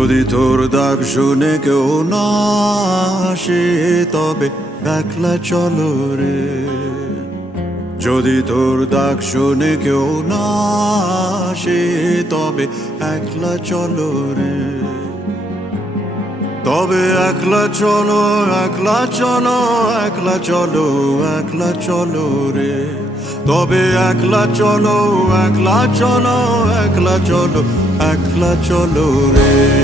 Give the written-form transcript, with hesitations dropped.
যদি তোর ডাক শুনে কেউ না আসে তবে একলা চলো রে। যদি তোর ডাক শুনে কেউ না আসে তবে একলা চলো রে। তবে একলা চলো, একলা চলো, একলা চলো, একলা চলো রে। তবে একলা চলো, একলা চলো, একলা চলো, একলা চলো রে।